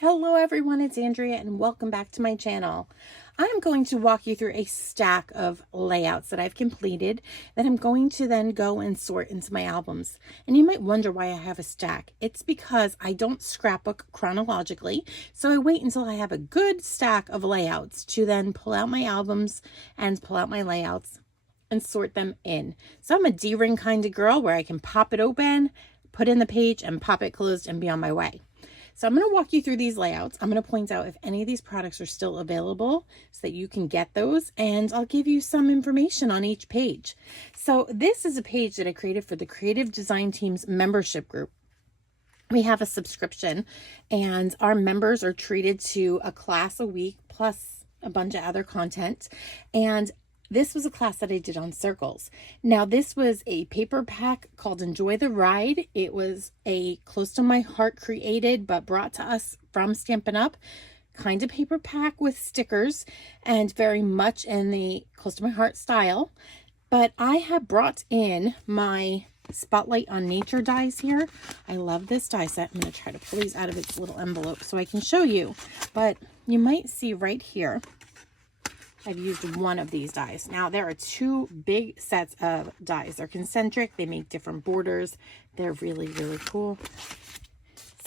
Hello everyone, it's Andrea and welcome back to my channel. I'm going to walk you through a stack of layouts that I've completed that I'm going to then go and sort into my albums. And you might wonder why I have a stack. It's because I don't scrapbook chronologically, so I wait until I have a good stack of layouts to then pull out my albums and pull out my layouts and sort them in. So I'm a D-ring kind of girl where I can pop it open, put in the page and pop it closed and be on my way. So I'm going to walk you through these layouts. I'm going to point out if any of these products are still available so that you can get those, and I'll give you some information on each page. So this is a page that I created for the Creative Design Team's membership group. We have a subscription and our members are treated to a class a week plus a bunch of other content. And this was a class that I did on circles. Now, this was a paper pack called Enjoy the Ride. It was a close to my heart created, but brought to us from Stampin' Up! Kind of paper pack with stickers and very much in the close to my heart style. But I have brought in my Spotlight on Nature dies here. I love this die set. I'm going to try to pull these out of its little envelope so I can show you. But you might see right here, I've used one of these dies. Now, there are two big sets of dies. They're concentric. They make different borders. They're really, really cool.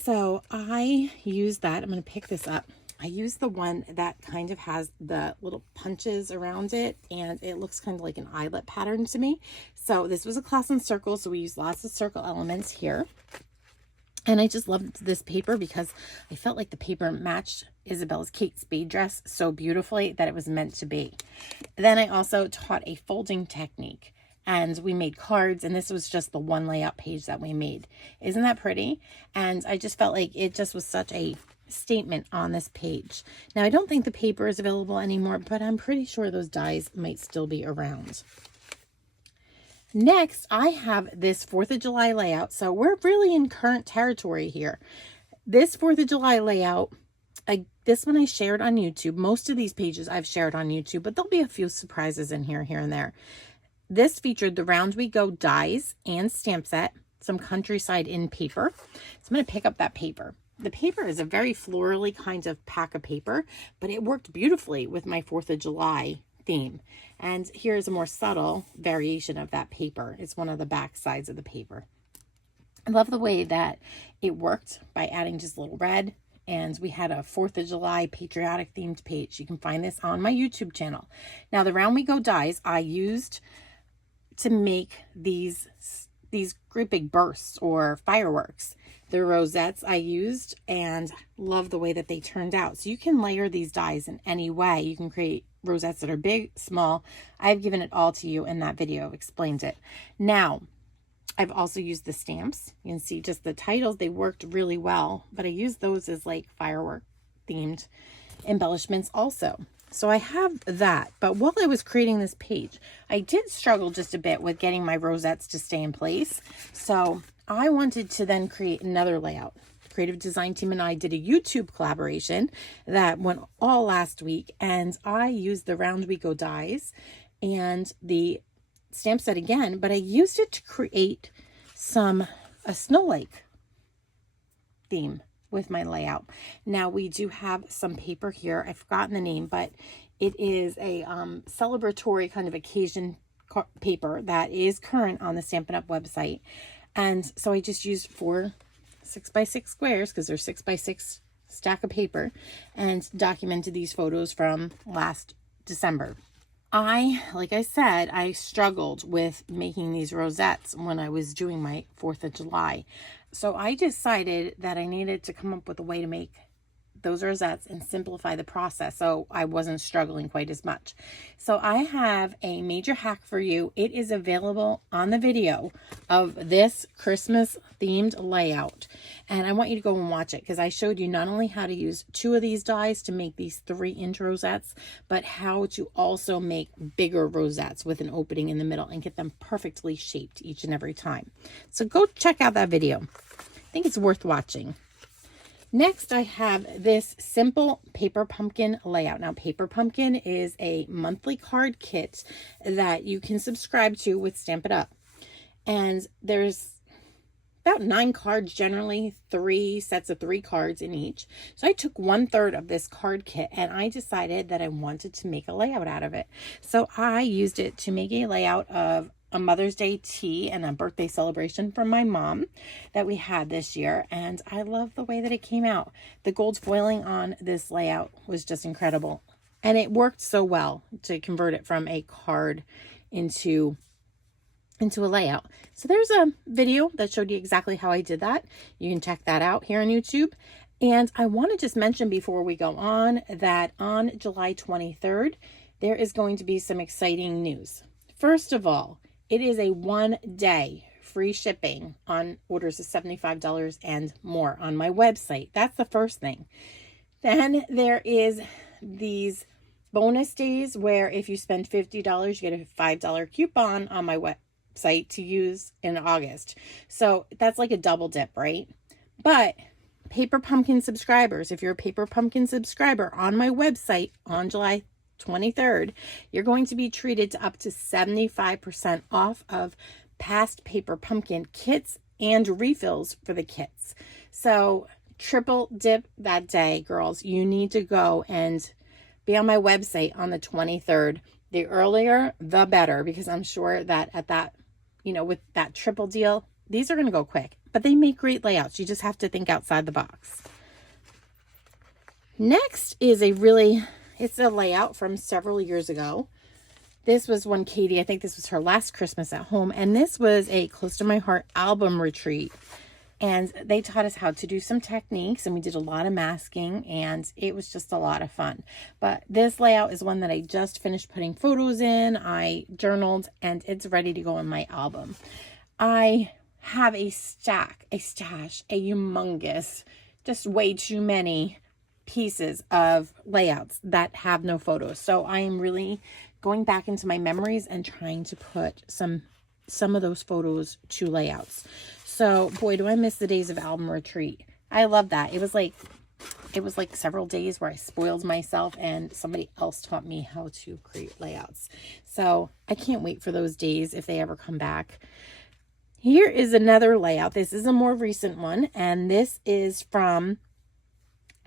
So I use that. I'm going to pick this up. I use the one that kind of has the little punches around it, and it looks kind of like an eyelet pattern to me. So this was a class in circles, so we use lots of circle elements here. And I just loved this paper because I felt like the paper matched Isabella's Kate Spade dress so beautifully that it was meant to be. Then I also taught a folding technique and we made cards, and this was just the one layout page that we made. Isn't that pretty? And I just felt like it just was such a statement on this page. Now, I don't think the paper is available anymore, but I'm pretty sure those dies might still be around. Next, I have this 4th of July layout. So we're really in current territory here. This 4th of July layout, this one I shared on YouTube. Most of these pages I've shared on YouTube, but there'll be a few surprises in here and there. This featured the Round We Go dies and stamp set, some countryside in paper. So I'm going to pick up that paper. The paper is a very florally kind of pack of paper, but it worked beautifully with my 4th of July theme. And here's a more subtle variation of that paper. It's one of the back sides of the paper. I love the way that it worked by adding just a little red, and we had a 4th of July patriotic themed page. You can find this on my YouTube channel. Now, the Round We Go dies I used to make these great big bursts or fireworks. The rosettes I used, and love the way that they turned out. So you can layer these dies in any way. You can create rosettes that are big, small. I've given it all to you in that video, explained it. Now, I've also used the stamps. You can see just the titles, they worked really well, but I used those as like firework themed embellishments also. So I have that, but while I was creating this page, I did struggle just a bit with getting my rosettes to stay in place. So I wanted to then create another layout. Creative Design Team and I did a YouTube collaboration that went all last week, and I used the Round We Go dies and the stamp set again, but I used it to create a Snow Lake theme with my layout. Now, we do have some paper here. I've forgotten the name, but it is a celebratory kind of occasion paper that is current on the Stampin' Up! Website. And so I just used 4 6x6 squares because they're 6x6 stack of paper and documented these photos from last December. Like I said, I struggled with making these rosettes when I was doing my 4th of July. So I decided that I needed to come up with a way to make those rosettes and simplify the process so I wasn't struggling quite as much. So I have a major hack for you. It is available on the video of this Christmas themed layout, and I want you to go and watch it because I showed you not only how to use 2 of these dies to make these 3-inch rosettes, but how to also make bigger rosettes with an opening in the middle and get them perfectly shaped each and every time. So go check out that video. I think it's worth watching. Next, I have this simple Paper Pumpkin layout. Now, Paper Pumpkin is a monthly card kit that you can subscribe to with Stampin' Up. And there's about 9 cards, generally 3 sets of 3 cards in each. So I took 1/3 of this card kit and I decided that I wanted to make a layout out of it. So I used it to make a layout of a Mother's Day tea and a birthday celebration from my mom that we had this year. And I love the way that it came out. The gold foiling on this layout was just incredible. And it worked so well to convert it from a card into a layout. So there's a video that showed you exactly how I did that. You can check that out here on YouTube. And I want to just mention before we go on that on July 23rd, there is going to be some exciting news. First of all, it is a 1-day free shipping on orders of $75 and more on my website. That's the first thing. Then there is these bonus days where if you spend $50, you get a $5 coupon on my website to use in August. So that's like a double dip, right? But Paper Pumpkin subscribers, if you're a Paper Pumpkin subscriber on my website on July 23rd, you're going to be treated to up to 75% off of past Paper Pumpkin kits and refills for the kits. So triple dip that day, girls. You need to go and be on my website on the 23rd. The earlier, the better, because I'm sure that at that, with that triple deal, these are going to go quick. But they make great layouts. You just have to think outside the box. Next is it's a layout from several years ago. This was when Katie, I think this was her last Christmas at home, and this was a Close to My Heart album retreat. And they taught us how to do some techniques, and we did a lot of masking, and it was just a lot of fun. But this layout is one that I just finished putting photos in. I journaled, and it's ready to go in my album. I have a stash, a humongous, just way too many pieces of layouts that have no photos. So I am really going back into my memories and trying to put some of those photos to layouts. So boy, do I miss the days of album retreat. I love that. It was like several days where I spoiled myself and somebody else taught me how to create layouts. So I can't wait for those days if they ever come back. Here is another layout. This is a more recent one, and this is from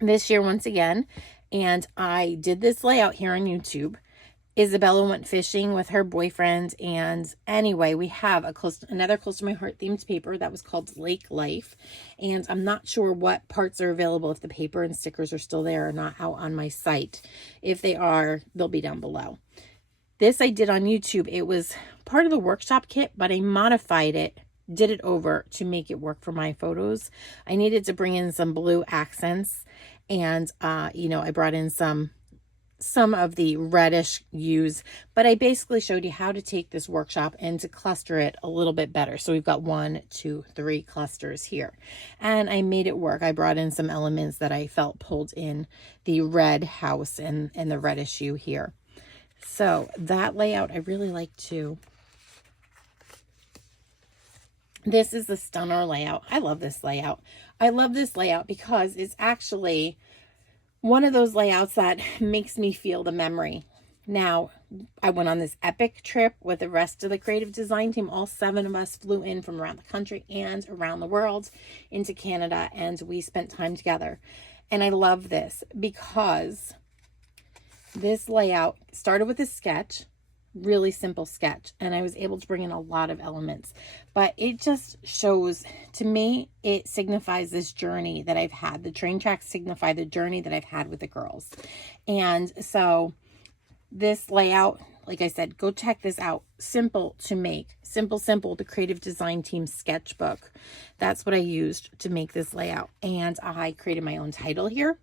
this year once again. And I did this layout here on YouTube. Isabella went fishing with her boyfriend, and anyway, we have another Close to My Heart themed paper that was called Lake Life, and I'm not sure what parts are available, if the paper and stickers are still there or not out on my site. If they are, they'll be down below. This I did on YouTube. It was part of the workshop kit, but I modified it, did it over to make it work for my photos. I needed to bring in some blue accents, and I brought in some of the reddish hues, but I basically showed you how to take this workshop and to cluster it a little bit better. So we've got 1, 2, 3 clusters here, and I made it work. I brought in some elements that I felt pulled in the red house and the reddish hue here. So that layout I really like too. This is the Stunner layout. I love this layout. I love this layout because it's actually one of those layouts that makes me feel the memory. Now, I went on this epic trip with the rest of the creative design team. All 7 of us flew in from around the country and around the world into Canada, and we spent time together. And I love this because this layout started with a sketch, really simple sketch, and I was able to bring in a lot of elements, but it just shows, to me, it signifies this journey that I've had. The train tracks signify the journey that I've had with the girls. And so this layout, like I said, go check this out. Simple to make. Simple, the creative design team sketchbook. That's what I used to make this layout. And I created my own title here.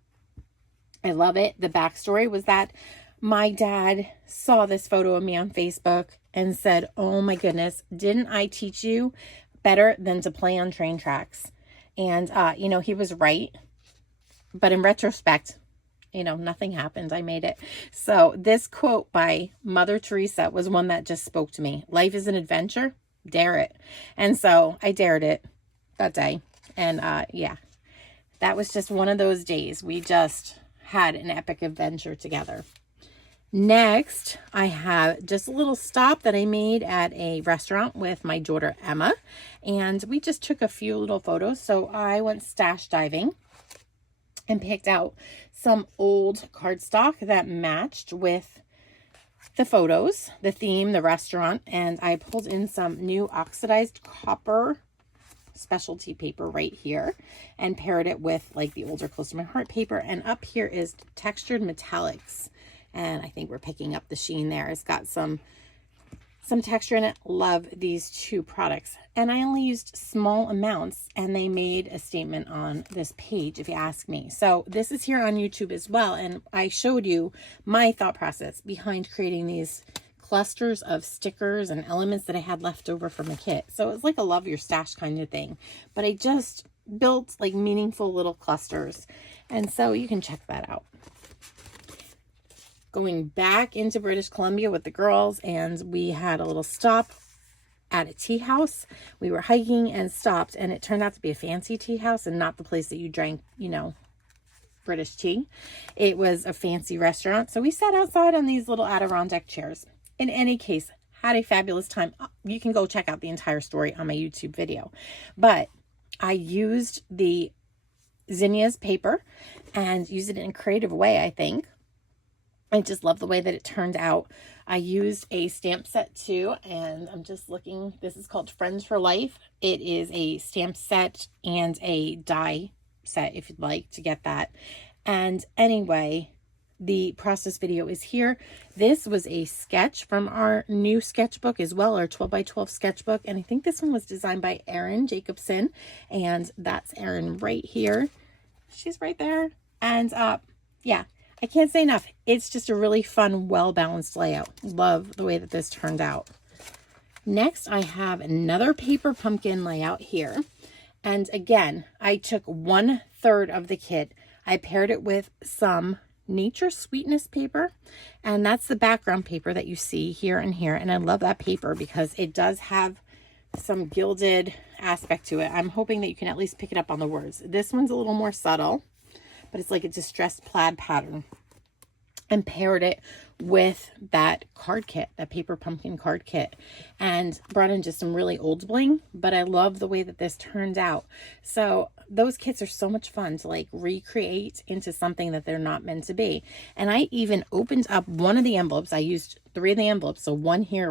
I love it. The backstory was that my dad saw this photo of me on Facebook and said, "Oh my goodness, didn't I teach you better than to play on train tracks?" And, he was right. But in retrospect, nothing happened. I made it. So this quote by Mother Teresa was one that just spoke to me. Life is an adventure. Dare it. And so I dared it that day. And, that was just one of those days. We just had an epic adventure together. Next, I have just a little stop that I made at a restaurant with my daughter Emma, and we just took a few little photos. So I went stash diving and picked out some old cardstock that matched with the photos, the theme, the restaurant, and I pulled in some new oxidized copper specialty paper right here and paired it with like the older Close to My Heart paper. And up here is textured metallics, and I think we're picking up the sheen there. It's got some texture in it. Love these two products, and I only used small amounts, and they made a statement on this page, if you ask me. So this is here on YouTube as well, and I showed you my thought process behind creating these clusters of stickers and elements that I had left over from a kit. So it's like a love your stash kind of thing, but I just built like meaningful little clusters, and so you can check that out. Going back into British Columbia with the girls, and we had a little stop at a tea house. We were hiking and stopped, and it turned out to be a fancy tea house and not the place that you drank, you know, British tea. It was a fancy restaurant. So we sat outside on these little Adirondack chairs. In any case, had a fabulous time. You can go check out the entire story on my YouTube video. But I used the zinnias paper and used it in a creative way, I think. I just love the way that it turned out. I used a stamp set too, and I'm just looking. This is called Friends for Life. It is a stamp set and a die set if you'd like to get that. And anyway, the process video is here. This was a sketch from our new sketchbook as well, our 12 by 12 sketchbook. And I think this one was designed by Erin Jacobson, and that's Erin right here. She's right there. And yeah. I can't say enough. It's just a really fun, well-balanced layout. Love the way that this turned out. Next, I have another paper pumpkin layout here. And again, I took 1/3 of the kit. I paired it with some Nature Sweetness paper. And that's the background paper that you see here and here. And I love that paper because it does have some gilded aspect to it. I'm hoping that you can at least pick it up on the words. This one's a little more subtle, but it's like a distressed plaid pattern, and paired it with that card kit, that paper pumpkin card kit, and brought in just some really old bling. But I love the way that this turned out. So those kits are so much fun to like recreate into something that they're not meant to be. And I even opened up one of the envelopes. I used 3 of the envelopes, so one here,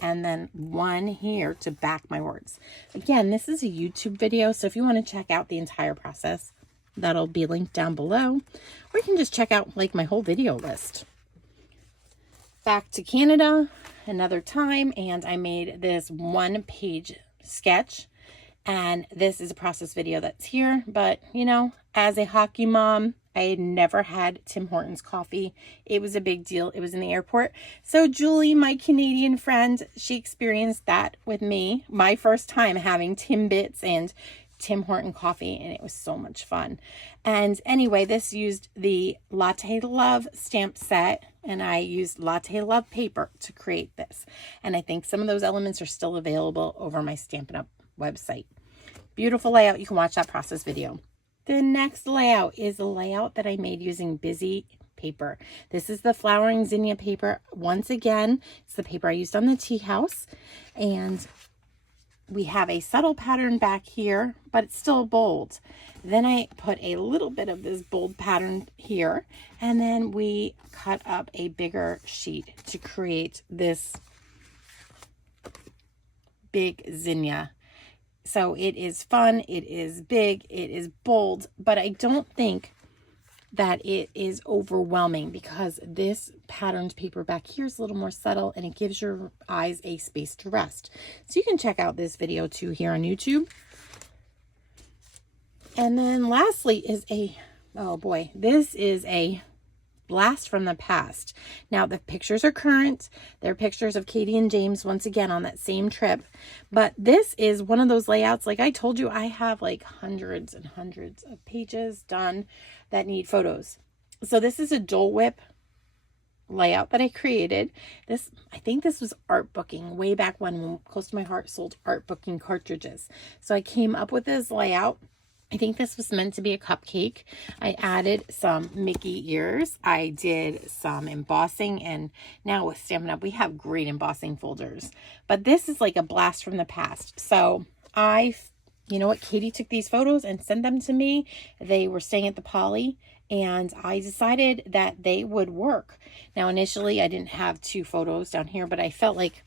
and then one here to back my words. Again, this is a YouTube video, so if you want to check out the entire process, that'll be linked down below, or you can just check out like my whole video list. Back to Canada another time, and I made this 1-page sketch, and this is a process video that's here. But you know, as a hockey mom, I had never had Tim Hortons coffee. It was a big deal. It was in the airport. So Julie, my Canadian friend, she experienced that with me, my first time having Timbits and Tim Horton coffee, and it was so much fun. And anyway, this used the Latte Love stamp set, and I used Latte Love paper to create this. And I think some of those elements are still available over my Stampin' Up website. Beautiful layout. You can watch that process video. The next layout is a layout that I made using Busy paper. This is the flowering zinnia paper. Once again, it's the paper I used on the tea house, and we have a subtle pattern back here, but it's still bold. Then I put a little bit of this bold pattern here, and then we cut up a bigger sheet to create this big zinnia. So it is fun, it is big, it is bold, but I don't think that it is overwhelming because this patterned paper back here is a little more subtle, and it gives your eyes a space to rest. So you can check out this video too here on YouTube. And then lastly is oh boy, this is a blast from the past. Now the pictures are current. They're pictures of Katie and James once again on that same trip. But this is one of those layouts. Like I told you, I have like hundreds and hundreds of pages done that need photos. So this is a Dole Whip layout that I created. This, I think this was art booking way back when Close to My Heart sold art booking cartridges. So I came up with this layout. I think this was meant to be a cupcake. I added some Mickey ears. I did some embossing, and now with Stampin' Up, we have great embossing folders. But this is like a blast from the past. So you know what, Katie took these photos and sent them to me. They were staying at the Poly, and I decided that they would work. Now, initially, I didn't have 2 photos down here, but I felt like,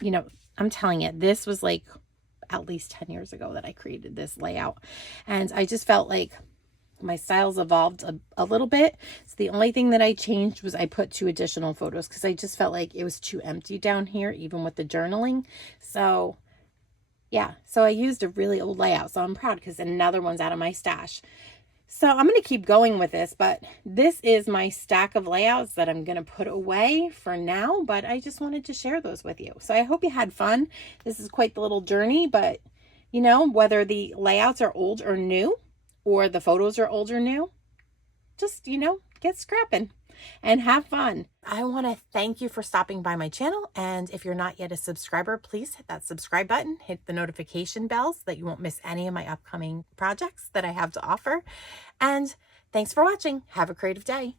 you know, I'm telling you, this was like at least 10 years ago that I created this layout. And I just felt like my styles evolved a little bit. So the only thing that I changed was I put 2 additional photos because I just felt like it was too empty down here, even with the journaling. So yeah, so I used a really old layout. So I'm proud because another one's out of my stash. So I'm going to keep going with this, but this is my stack of layouts that I'm going to put away for now, but I just wanted to share those with you. So I hope you had fun. This is quite the little journey, but you know, whether the layouts are old or new, or the photos are old or new, just, you know, get scrapping and have fun. I want to thank you for stopping by my channel. And if you're not yet a subscriber, please hit that subscribe button, hit the notification bell so that you won't miss any of my upcoming projects that I have to offer. And thanks for watching. Have a creative day.